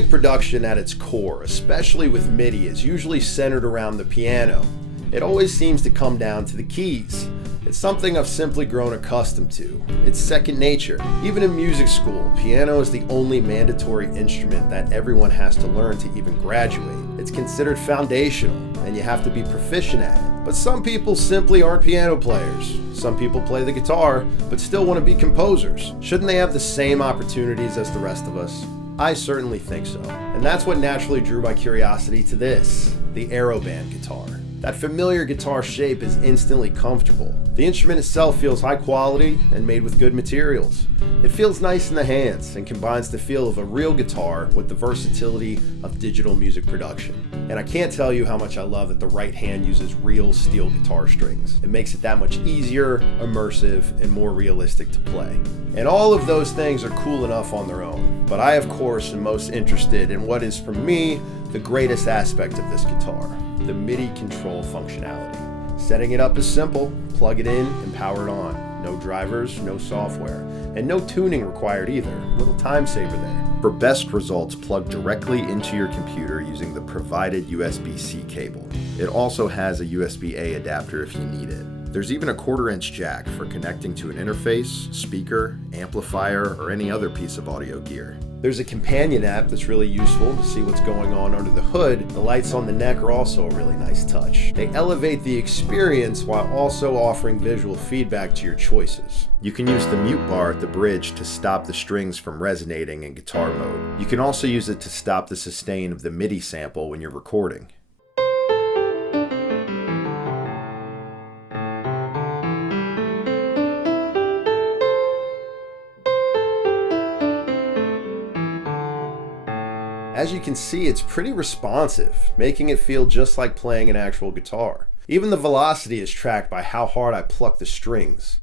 Music production at its core, especially with MIDI, is usually centered around the piano. It always seems to come down to the keys. It's something I've simply grown accustomed to. It's second nature. Even in music school, piano is the only mandatory instrument that everyone has to learn to even graduate. It's considered foundational, and you have to be proficient at it. But some people simply aren't piano players. Some people play the guitar, but still want to be composers. Shouldn't they have the same opportunities as the rest of us? I certainly think so. And that's what naturally drew my curiosity to this, the AeroBand guitar. That familiar guitar shape is instantly comfortable. The instrument itself feels high quality and made with good materials. It feels nice in the hands and combines the feel of a real guitar with the versatility of digital music production. And I can't tell you how much I love that the right hand uses real steel guitar strings. It makes it that much easier, immersive, and more realistic to play. And all of those things are cool enough on their own. But I, of course, am most interested in what is, for me, the greatest aspect of this guitar. The MIDI control functionality. Setting it up is simple. Plug it in and power it on. No drivers, no software, and no tuning required either. Little time saver there. For best results, plug directly into your computer using the provided USB-C cable. It also has a USB-A adapter if you need it. There's even a 1/4-inch jack for connecting to an interface, speaker, amplifier, or any other piece of audio gear. There's a companion app that's really useful to see what's going on under the hood. The lights on the neck are also a really nice touch. They elevate the experience while also offering visual feedback to your choices. You can use the mute bar at the bridge to stop the strings from resonating in guitar mode. You can also use it to stop the sustain of the MIDI sample when you're recording. As you can see, it's pretty responsive, making it feel just like playing an actual guitar. Even the velocity is tracked by how hard I pluck the strings.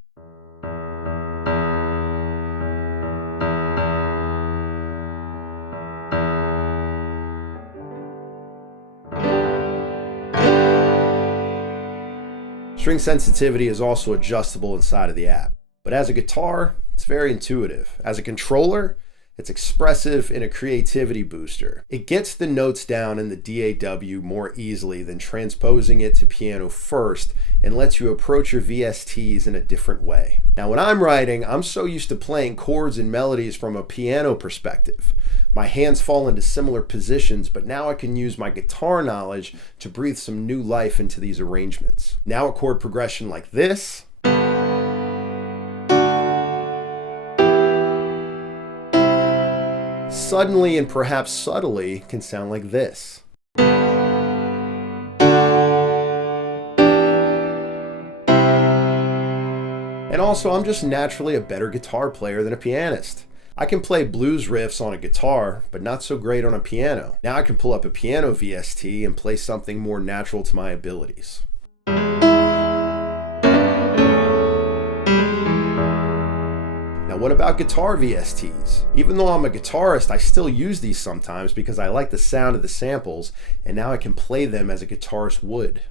String sensitivity is also adjustable inside of the app. But as a guitar, it's very intuitive. As a controller, it's expressive and a creativity booster. It gets the notes down in the DAW more easily than transposing it to piano first, and lets you approach your VSTs in a different way. Now when I'm writing, I'm so used to playing chords and melodies from a piano perspective. My hands fall into similar positions, but now I can use my guitar knowledge to breathe some new life into these arrangements. Now a chord progression like this, suddenly and perhaps subtly can sound like this. And also, I'm just naturally a better guitar player than a pianist. I can play blues riffs on a guitar, but not so great on a piano. Now I can pull up a piano VST and play something more natural to my abilities. What about guitar VSTs? Even though I'm a guitarist, I still use these sometimes because I like the sound of the samples, and now I can play them as a guitarist would.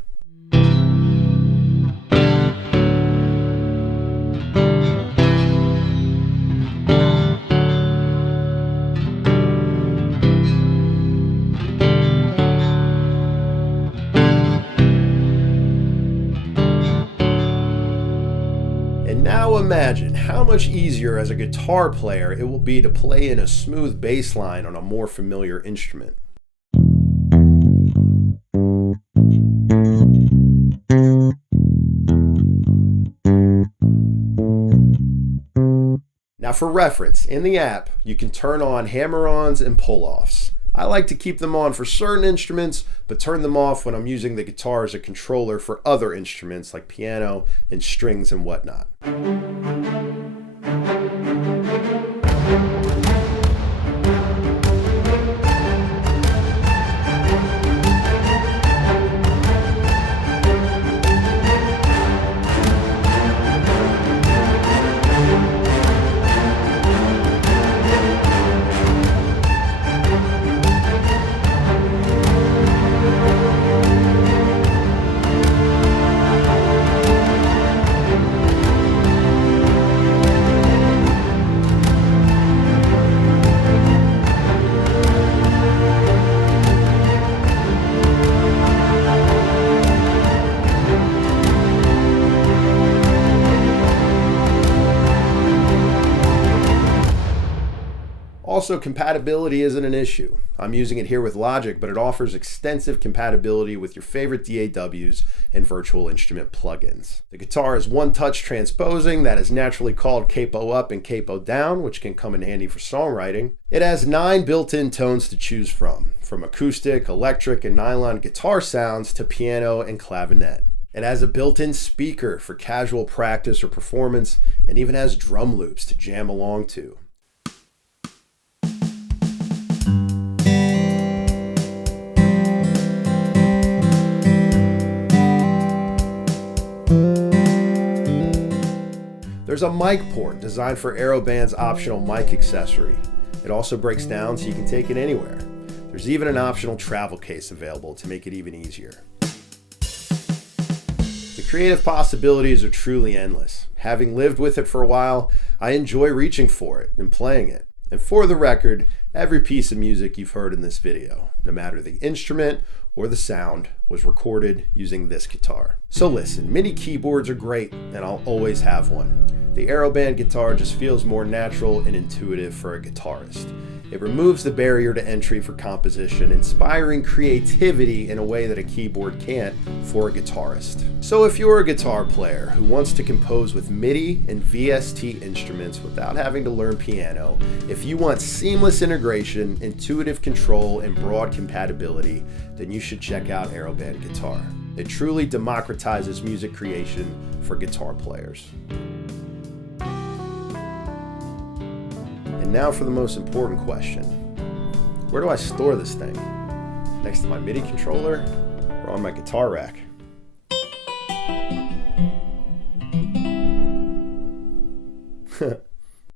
Now imagine how much easier as a guitar player it will be to play in a smooth bass line on a more familiar instrument. Now for reference, in the app, you can turn on hammer-ons and pull-offs. I like to keep them on for certain instruments, but turn them off when I'm using the guitar as a controller for other instruments like piano and strings and whatnot. Also, compatibility isn't an issue. I'm using it here with Logic, but it offers extensive compatibility with your favorite DAWs and virtual instrument plugins. The guitar has one-touch transposing that is naturally called capo up and capo down, which can come in handy for songwriting. It has 9 built-in tones to choose from acoustic, electric, and nylon guitar sounds to piano and clavinet. It has a built-in speaker for casual practice or performance, and even has drum loops to jam along to. There's a mic port designed for AeroBand's optional mic accessory. It also breaks down so you can take it anywhere. There's even an optional travel case available to make it even easier. The creative possibilities are truly endless. Having lived with it for a while, I enjoy reaching for it and playing it. And for the record, every piece of music you've heard in this video, no matter the instrument or the sound, was recorded using this guitar. So listen, MIDI keyboards are great, and I'll always have one. The AeroBand guitar just feels more natural and intuitive for a guitarist. It removes the barrier to entry for composition, inspiring creativity in a way that a keyboard can't for a guitarist. So if you're a guitar player who wants to compose with MIDI and VST instruments without having to learn piano, if you want seamless integration, intuitive control, and broad compatibility, then you should check out AeroBand Guitar. It truly democratizes music creation for guitar players. And now for the most important question. Where do I store this thing? Next to my MIDI controller or on my guitar rack?